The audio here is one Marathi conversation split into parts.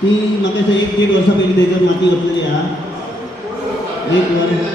ती म्हाका दिसता 1-1.5 वर्सां पयलीं थंयसर माती घातलेली आहा. एक वर्स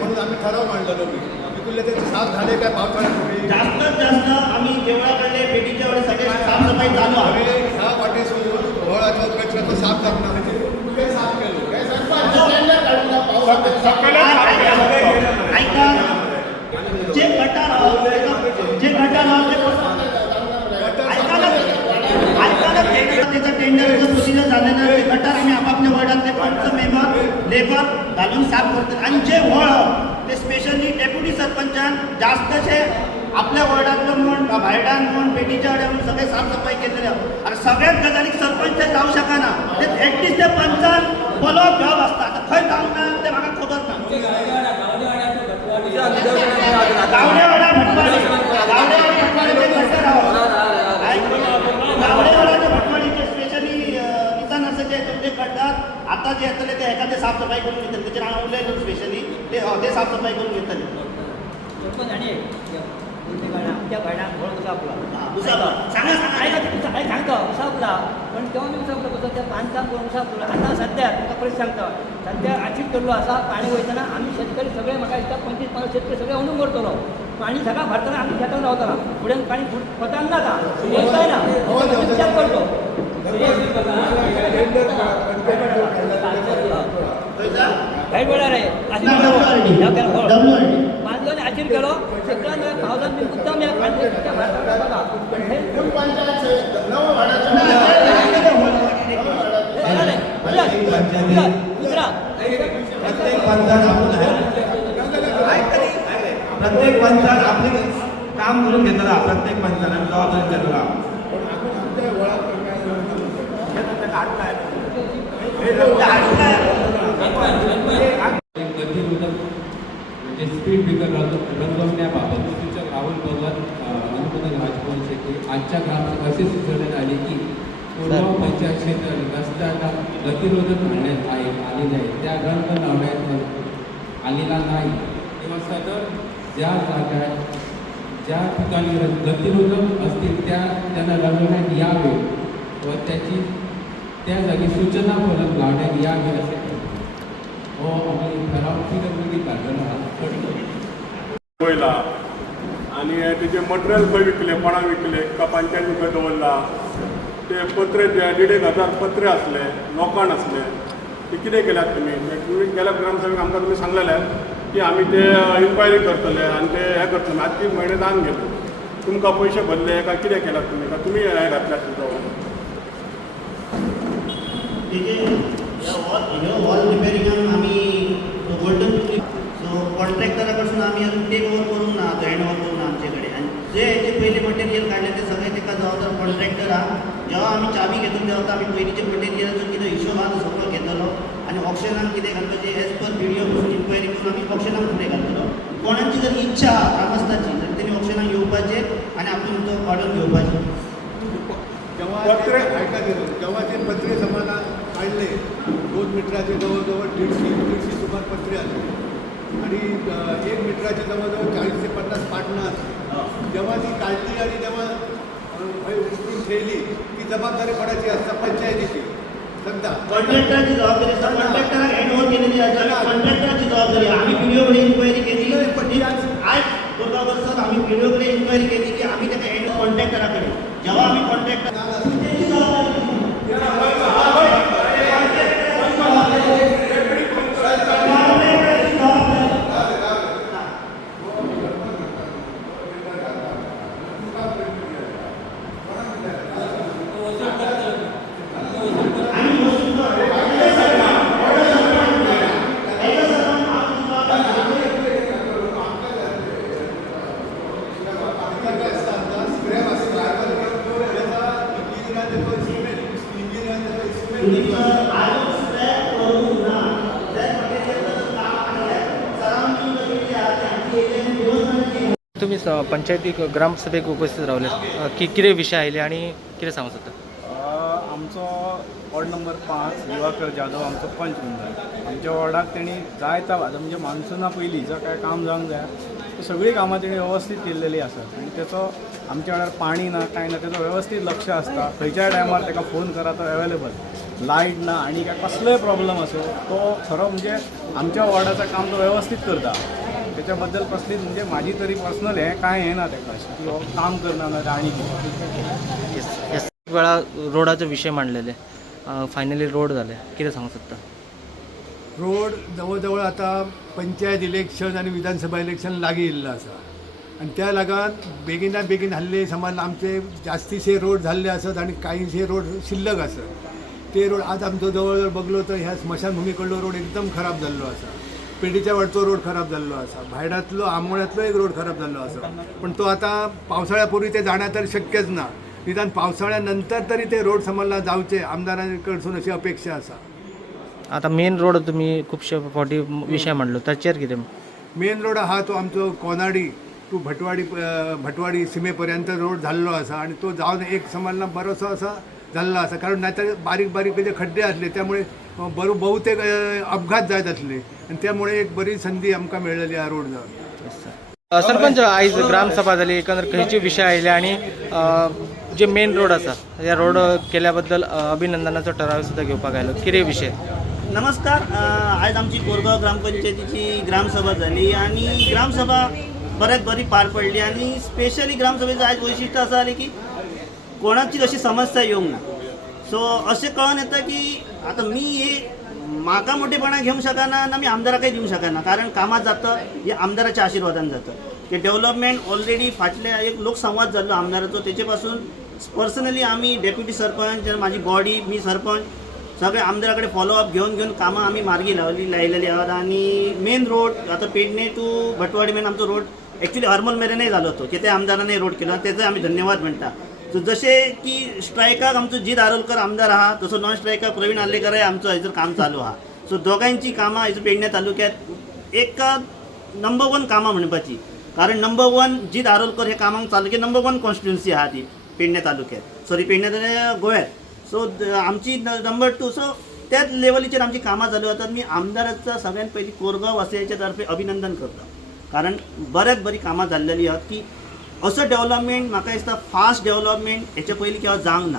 म्हणून आम्ही ठराव मांडलेलो मी तुला त्याचे साफ झाले काय पावसाळ्यापूर्वी जास्तीत जास्त आम्ही देवळाकडले भेटीच्या वेळेस सगळे साफसफाई चालू आहे. आम्ही 6 वाटेसून होळाच्या उद्घाटनाचं साफ करणार होते. ते साफ केलं काय ऐका, जे गटार त्याचं टेंडरचं प्रोसिजर झालं ते गटार आम्ही आपापल्या वॉर्डातले पंच मेंबर लेबर घालून साफ करतात. आणि जे वळ ते स्पेशली डेप्युटी सरपंचान जास्तशे आपल्या वॉर्डातलं म्हण भायडान म्हण पेटीच्या वाड्या म्हणून सगळे साफसफाई केलेले आहे. आणि सगळ्यात गजाली सरपंच जाऊ शकाना ते ॲटलिस्ट त्या पंचान फॉलोअप घेवप आसता. आता खंय जावंक ना ते म्हाका खबर ना. गावडेवाडा भटवाडी भटवाडीचे स्पेशली निदान असं जे करतात आता जे येतले ते एखादे साफसफाई करून घेतले त्याचे नाव उरलेलं स्पेशली ते साफसफाई करून घेतले. आमच्या भायडांक व्हळ उसापला सांगा काय सांगता उसापला पण तेव्हा मी उसापला कसं त्या बांधकाम करून उसापला. आता सध्या तुका परत सांगता सध्या अचीव केल्लो असा पाणी वयतना आम्ही शेतकरी सगळे म्हाका दिसता 25-30 शेतकरी सगळे अणून करतलो. पाणी सगळं भरतना आम्ही शेतान रावतला फुडें पाणी पतांक नाका येताय ना विचार करतो भाईबोळा रे बांधलो आणि अचीव केलो सगळ्यांना पावसान बी उत्तम या पाणी प्रत्येक पंचायत आपले काम करून घेतला प्रत्येक पंचायत जबाबदारी घेतला. म्हणजे स्पीड ब्रेकर रंगवण्याबाबत सूचक राहुल पवार अनुमोदन राजवंश की आजच्या ग्रामात असे सुचवण्यात आले की कोरगाव पंचायत क्षेत्र रस्त्याला गतिरोधक आणण्यात आलेले आहे त्या रंग लावण्यात आलेला नाही किंवा सदर ज्या जागा ज्या ठिकाणी गतिरोधक असतील त्यांना रंगवण्यात यावे व त्या जागी सूचना फलक लावण्यात यावे असे हो आम्ही ठराव पयला आणि त्याचे मटेरियल खंय विकले कोणा विकले का पंचायती खंय दवरला ते पत्रे 1,500 पत्रे असले लोकांड असले ते कितें केल्यात तुम्ही गेल्या ग्रामसभेक आमकां तुम्ही सांगलेले की आम्ही ते इन्क्वायरी करतले आणि ते हे करतले आतां 3 म्हयने दान घेतले तुमकां पयशे भरले काय कितें केल्यात तुम्ही का तुम्ही हे घातल्यात तुमचो वॉल रिपेरिंगान आम्ही गोल्डन सो कॉन्ट्रॅक्टरा कडसून आम्ही अजून टेक ओव्हर करून ना हँड ओव्हर करून आमचे कडेन. आणि जे हेचे पयले मटेरियल काडले ते सगळे ताका जबाबदार कॉन्ट्रॅक्टर आहा. जेव्हा आम्ही चावी घेतलो तेव्हा आम्ही पयलींचे मटेरियलाचो कितें हिशोब आहा तो सगळो घेतलो आणि ऑप्शनाक कितें घालपाचें एज पर व्हिडिओ पसून इन्क्वायरी करून आम्ही ऑप्शनाक फुडें घालतलो. कोणाची जर इच्छा आहा ग्रामस्थाची तर तेणी ऑप्शनाक येवपाचें आणि आपण तो ऑर्डर घेवपाची. पत्रे जेव्हा ते पत्रे जमाना काढले 2 मीटराचे जवळजवळ 150 सुमार पत्रे आले आणि 1 मीटराचे जवळजवळ 40 ते 50 पाटणं असते. जेव्हा ती काढली आणि जेव्हा उचलून ठेवली ती जबाबदारी कोणाची असता पंचायतीची. समजा कॉन्ट्रॅक्टरची जबाबदारी असता कॉन्ट्रॅक्टराक हँड ओव्हर केलेली असता कॉन्ट्रॅक्टराची जबाबदारी. आम्ही व्हिडिओकडे इन्क्वायरी केली पण आज दोन वर्षात आम्ही व्हिडिओकडे इन्क्वायरी केली की आम्ही त्याला हँड कॉन्ट्रॅक्टराकडे जेव्हा आम्ही कॉन्ट्रॅक्टर तुम्ही पंचायती ग्रामसभेक उपस्थित रावले की कितें विशय आयले आणि कितें सांगू शकता? आमचो वॉर्ड नंबर 5 दिवाकर जाधव आमचो पंच म्हणटा आमच्या वॉर्डाक तेणी जायता म्हणजे मान्सुना पयलीं जर काय काम जावंक जाय ती सगळीं कामां तेणी वेवस्थीत केल्लेली आसात आनी तेचो आमच्या वाड्यार पाणी ना काय ना तेचो वेवस्थीत लक्ष आसता खंयच्याय टायमार ताका फोन करा तो अवेलेबल लायट ना आनी काय कसलोय प्रॉब्लम असो तो खरो म्हणजे आमच्या वॉर्डाचं काम तो व्यवस्थित करता त्याच्या बद्दल कसलीच म्हणजे माझी तरी पर्सनल हें कांय हें ना ताका अशें की हो काम करना ना आनी कितें येस वेळा रोडाचे विषय मांडलेले फायनली रोड जाले कितें सांगू शकता रोड जवळ आता पंचायत इलेक्शन आणि विधानसभा इलेक्शन लागीं येयल्लो आसा आणि त्या लगान बेगिना बेगीन हल्ले समान आमचे जास्तीशे रोड झाले असत आणि काहीशे रोड शिल्लक असत ते रोड आज आमचो जवळ बघलो तर ह्या स्मशानभूमी कडलो रोड एकदम खराब जाल्लो आसा पेडीच्या वाटचो रोड खराब जाल्लो आसा भायडातलो आमोळ्यातलो एक रोड खराब जाल्लो आसा पण तो आता पावसाळ्या पूर्वी ते जाणं तर शक्यच ना निदान पावसाळ्यानंतर तरी ते रोड समजला जावचे आमदारांकडसून अशी अपेक्षा आसा आता मेन रोड तुम्ही खूपशे फावटी विषय मांडलो ताचेर कितें मेन रोड हा तो आमचो कोनाडी टू भटवाडी सीमेपर्यंत रोड जाल्लो आसा आणि तो जावन एक समजला बरोसो असा जाल्लो आसा कारण नाहीतर बारीक बारीक जे खड्डे असले त्यामुळे बहुतेक अपघात जायत असले आणि त्यामुळे एक बरी संधी आमकां मेळ्ळेली हा रोड जावन सरपंच आयज ग्रामसभा जाली एकंदर खंयचे विशय आयले आणि जे मेन रोड आसा ह्या रोड केल्या बद्दल अभिनंदनाचो ठराव सुद्दां घेवपाक आयलो कितें विशय नमस्कार आज आमची कोरगाव ग्रामपंचायतीची ग्रामसभा झाली आणि ग्रामसभा बऱ्यात बरी पार पडली आणि स्पेशली ग्रामसभेचं आज वैशिष्ट्य असं आले की कोणाची अशी समस्या येऊंक ना सो असे कळून येतं की आता मी हे माका मोठेपणा घेऊ शकना ना मी आमदाराकडे देऊ शकना कारण कामात जातं हे आमदाराच्या आशीर्वादान जातं ते डेव्हलपमेंट ऑलरेडी फाटल्या एक लोकसंवाद झालो आमदाराचो त्याच्यापासून पर्सनली आम्ही डेप्युटी सरपंच माझी बॉडी मी सरपंच सगळे आमदाराकडे फॉलोअप घेऊन कामं आम्ही मार्गी लावलेली आहोत आणि मेन रोड आता पेडणे टू भटवाडी मेन आमचा रोड ॲक्च्युली हरमल मेरेनही झालो होतो की त्या आमदाराने रोड केला त्याचे आम्ही धन्यवाद म्हणता सो जसे की स्ट्रायकाक आमचो जीत आरोलकर आमदार आहा तसो नॉन स्ट्रायकाक प्रवीण आल्लेकरय आमचं हाचेर काम चालू आहा सो दोगांची कामां हाचेर पेडणे तालुक्यात एक नंबर 1 कामां म्हणपाची कारण नंबर 1 जीत आरोलकर हे कामांक चालू की नंबर 1 कॉन्स्टिट्युन्सी आहा ती पेडणे तालुक्यात सॉरी पेडणे गोव्यात सो आमची नंबर 2 सो त्याच लेवलीचेर आमची कामां चालू जातात मी आमदाराचं सगळ्यात पहिली कोरगाव वासियांच्या तर्फे अभिनंदन करतो कारण बऱ्याच बरी कामां जाल्लेली आहात की असं डेव्हलपमेंट म्हाका दिसता फास्ट डेव्हलपमेंट हेच्या पयलीं केव्हा जावंक ना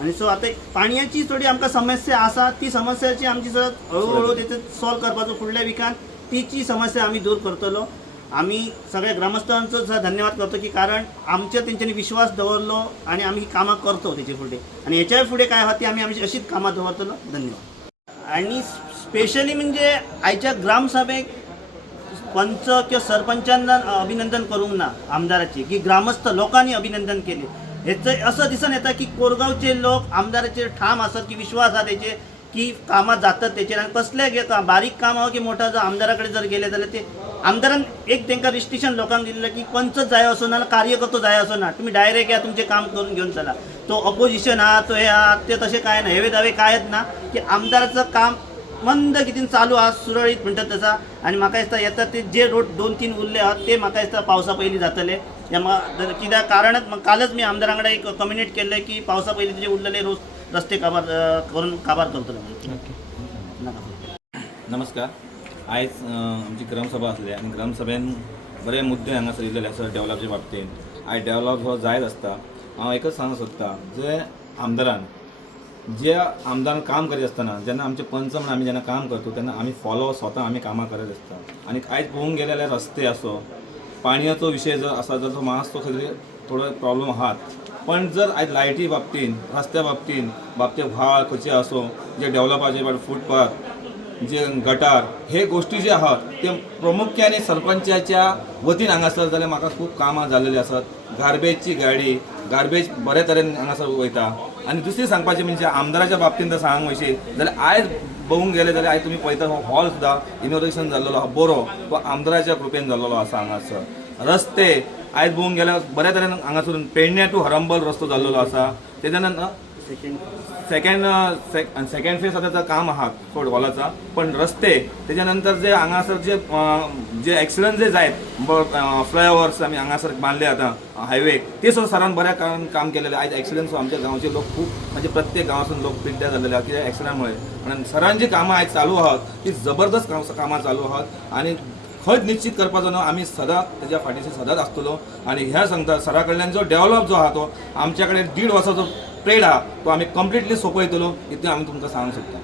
आणि सो आता पाणयाची थोडी आमकां समस्या आसा ती समस्याची आमची जर हळूहळू तेचे सॉल्व करपाचो फुडल्या विकान तीची समस्या आमी दूर करतलो आम्ही सगळ्या ग्रामस्थांचो सुद्धा धन्यवाद करतो की कारण आमच्या तेंच्यांनी विश्वास दवरलो आणि आम्ही ही कामां करतो तेचे फुडें आणि ह्याच्या फुडें काय आहा ती आमी अशीच कामां दवरतलो धन्यवाद आणि स्पेशली म्हणजे आयच्या ग्रामसभेक पंच किंवा सरपंचांना अभिनंदन करूंक ना आमदाराचे की ग्रामस्थ लोकांनी अभिनंदन केले हेचं असं दिसून येतं की कोरगावचे लोक आमदाराचे ठाम असतात की विश्वास हा त्याचे की कामां जातात त्याचेर आणि कसले बारीक काम हो की मोठा जर आमदाराकडे जर गेले जाल्यार ते आमदारान एक तांकां रिस्ट्रिक्शन लोकांक दिलेलं की पंचच जाय असो ना कार्यकर्तो जाय असो ना तुम्ही डायरेक्ट या तुमचे काम करून घेऊन चला तो ऑपोजिशन हा तो हे हा ते तसे काय ना हेवे दावे काय आहेत ना की आमदाराचं काम मंद कितीन चालू आहा सुरळीत म्हणतात तसा आणि म्हाका दिसता येता ते जे रोड 2-3 उरले आहात ते म्हाका दिसता पावसा पयलीं जातले कित्याक कारणच कालच मी आमदारांकडे एक कम्युनिकेट केले की पावसा पयलीं जे उरलेले रस्ते करून काबार करतलो नमस्कार आयज आमची ग्रामसभा आसली आनी ग्रामसभेन बरे मुद्दे हांगासर येयल्ले आसा डेव्हलपच्या बाबतींत आयज डेव्हलप हो जायत आसता हांव एकच सांगूंक सोदतां जे आमदारान जे आमदार काम करीत असताना जेन्ना आमचे पंच म्हणून आमी जेन्ना काम करतो तेन्ना आमी फॉलो स्वता आमी कामां करत आसता आनी आयज पळोवंक गेले जाल्यार रस्ते असो पाणयाचो विशय जर आसा जाल्यार तो मातसो खंय थोडो प्रॉब्लम आहात पण जर आयज लायटी बाबतीन रस्त्या बाबतीन व्हाळ खंयचे असो जे डेव्हलपाचे फुटपाथ जे गटार हे गोष्टी जे आहात ते प्रामुख्याने सरपंचाच्या वतीन हांगासर जाल्यार म्हाका खूब कामां जाल्लेली आसात गार्बेजची गाडी गार्बेज बऱ्या तरेन हांगासर वयता आनी दुसरी सांगपाचें म्हणजे आमदाराच्या बाबतींत जर सांगूंक वयशी जाल्यार आयज पळोवंक गेले जाल्यार आयज तुमी पळयता हो हॉल सुद्दां इनॉग्रेशन जाल्लो आहा बरो तो आमदाराच्या कृपेन जाल्लो आसा हांगासर रस्ते आयज पळोवंक गेल्यार बऱ्या तरेन हांगासरून पेडणे टू हरंबल रस्तो जाल्लो आसा तेच्या सेकंड फेज आतां काम आहा थोड हॉलाचा, पण रस्ते त्याच्यानंतर जे हांगासर जे एक्सिडंट जे जायत फ्लायओव्हर्स आमी हांगासर बांधले आता हायवे ते सुद्धा सरान बऱ्या काम केलेले. आयज एक्सिडंट आमच्या गांवचे लोक खूप म्हणजे प्रत्येक गांवासून लोक पिड्ड्यार झालेले आहात कित्याक एक्सिडंटमुळे. पण सरांची कामां आयज चालू आहात ती जबरदस्त कामां चालू आहात आणि खंयच निश्चित करपाचो न्हू. आमी सदांच तेज्या फाटीशी सदांच आसतलो आणि ह्या सांगता सरा कडल्यान जो डेव्हलप जो आहा तो आमच्या कडेन 1.5 वर्साचो ट्रेड आहा तो आमी कंप्लिटली सोंपयतलो इतलें आमी तुमकां सांगूंक सोदता.